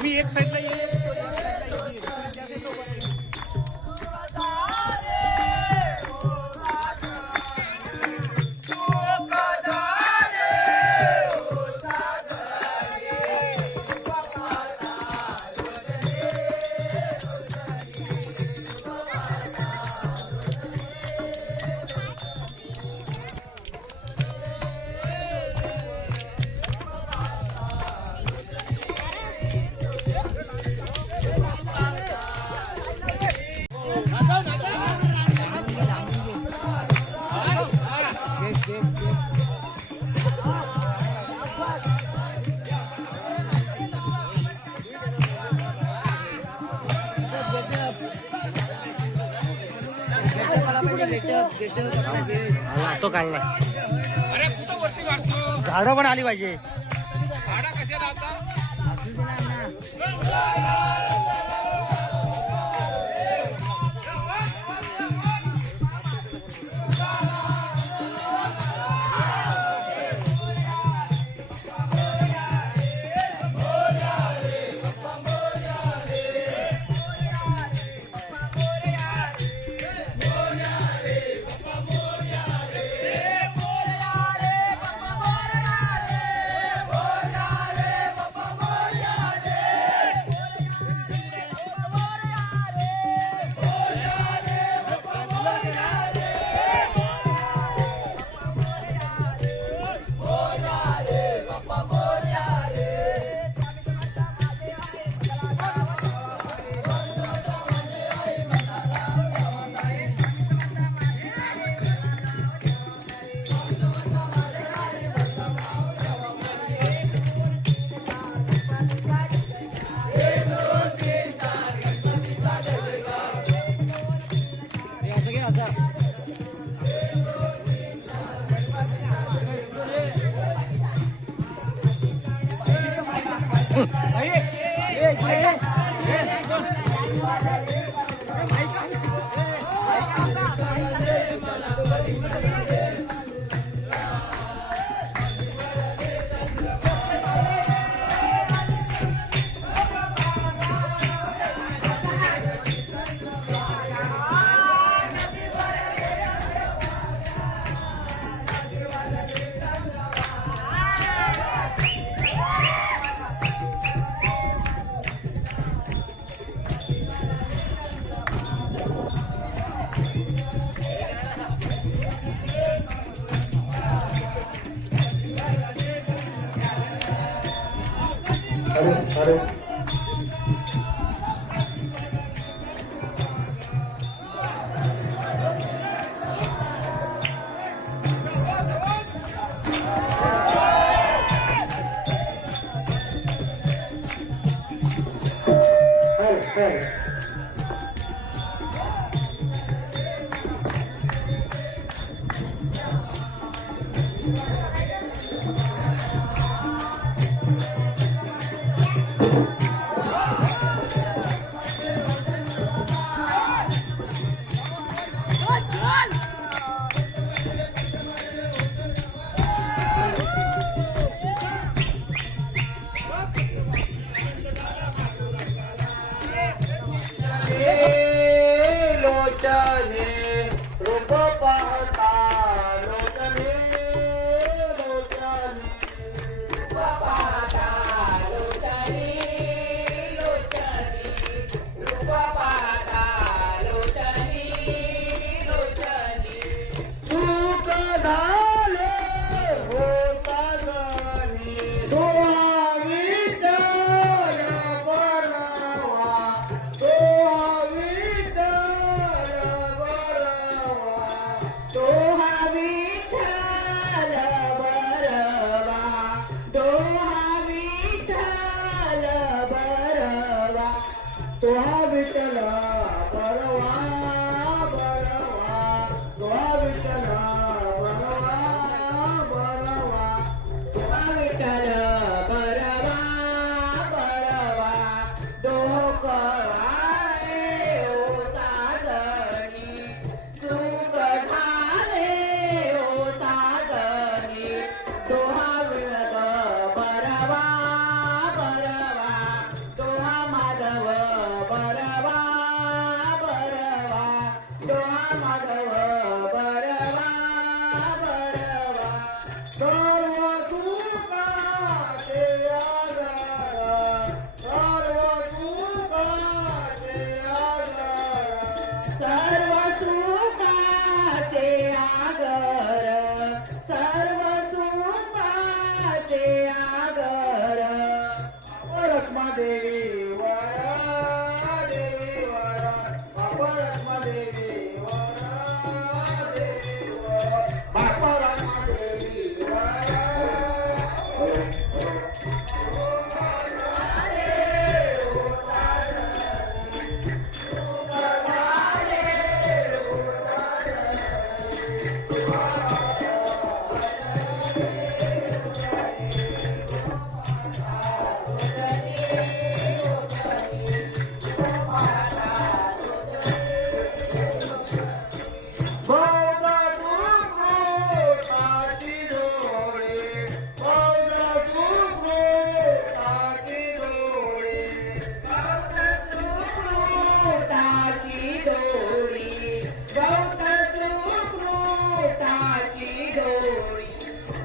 तुम्ही एक साईडला ये तो अरे कुठं वरती मारतो झाडं पण आली पाहिजे. भाडा कशा लावता? Okay.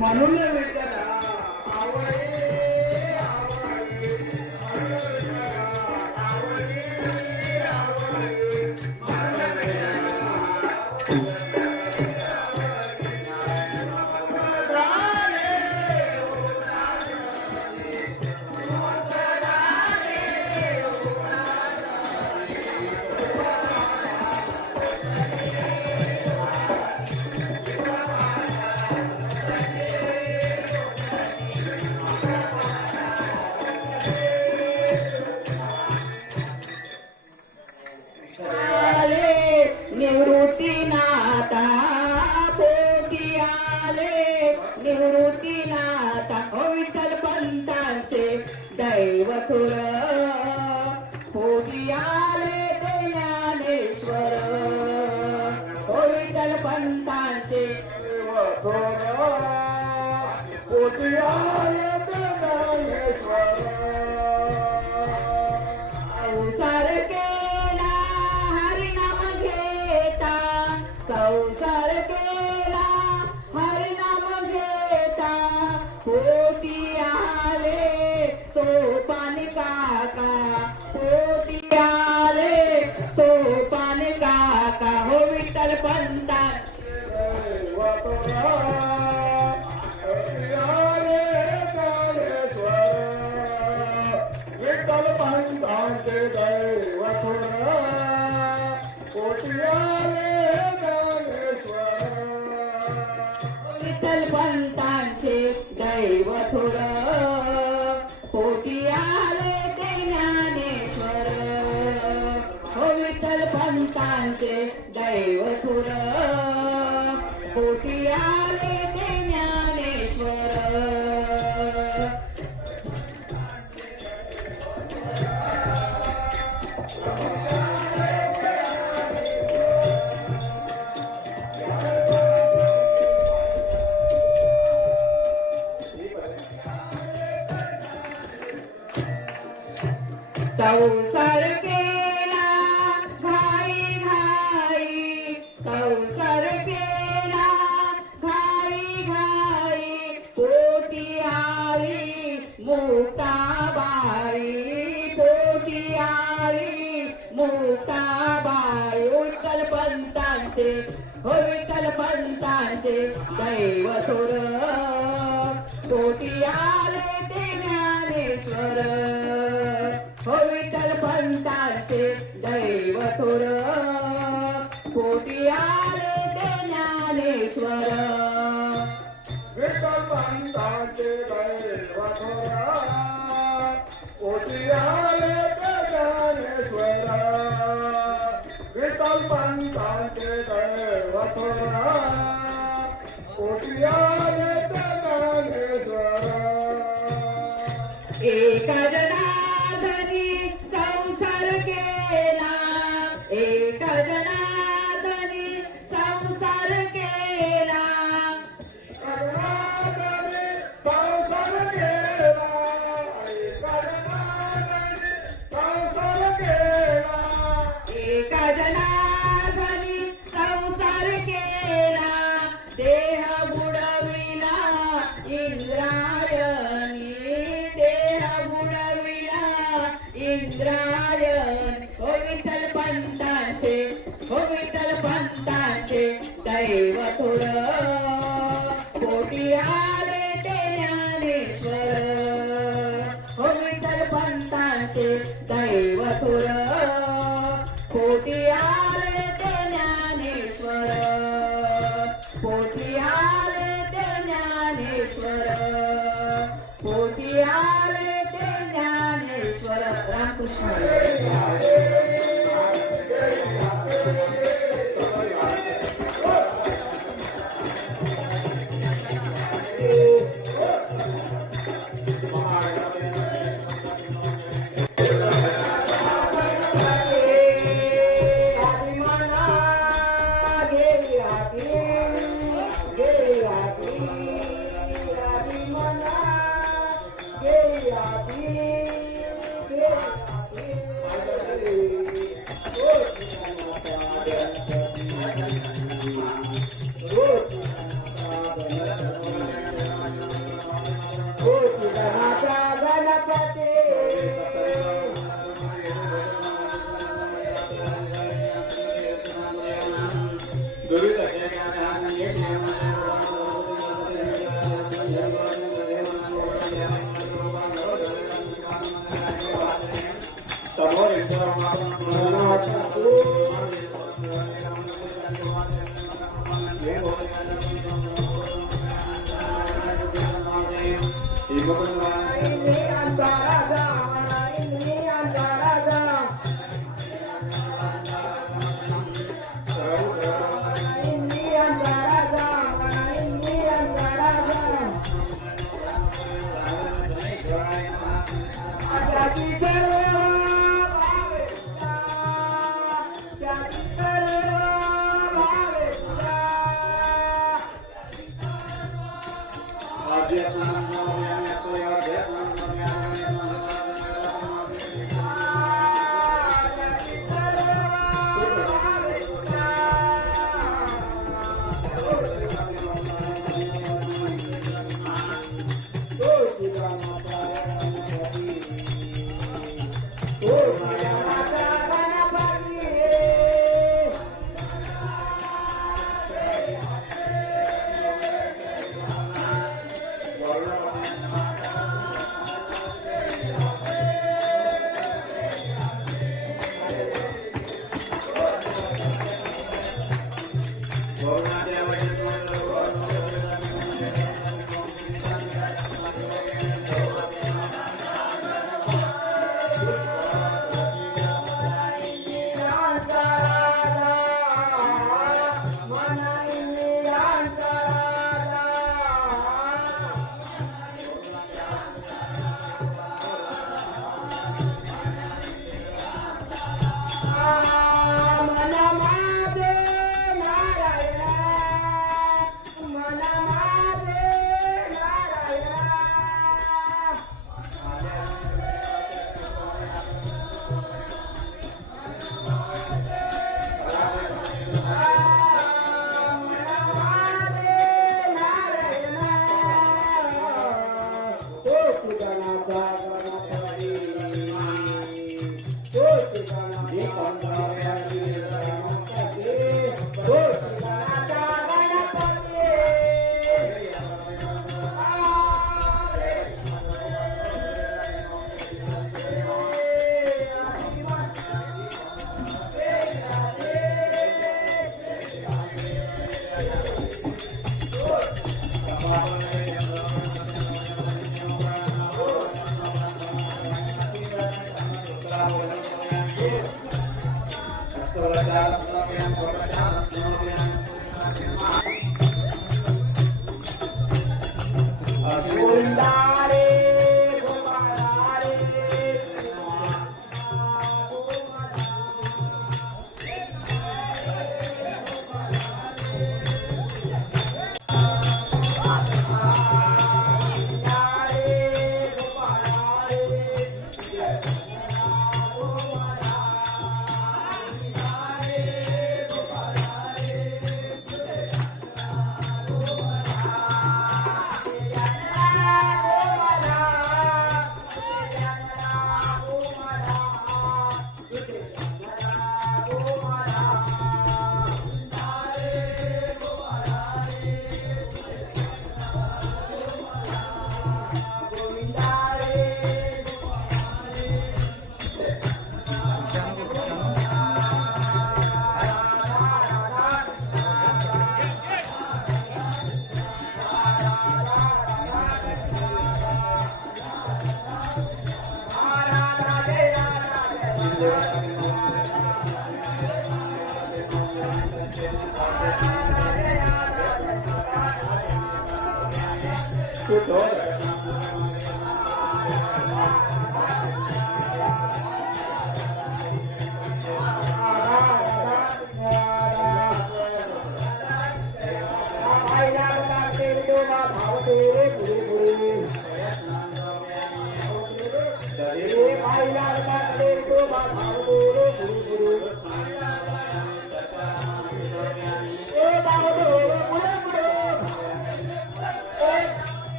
Manolo so so आले ज्ञानेश्वर हो विठ्ठल पंतांचे दैवपुर ते दैव थोर कोटी ते ज्ञानेश्वर हो विठ्ठल पंताचे दैव थोर कोटी आले ते ज्ञानेश्वर विठ्ठल पंताचे दैव थोर कोटी ते ज्ञानेश्वर विठ्ठल पंताचे दैव थोर. Hallelujah. ఇంద్రాయ నీ దేహ గుణ వినా ఇంద్రా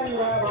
तो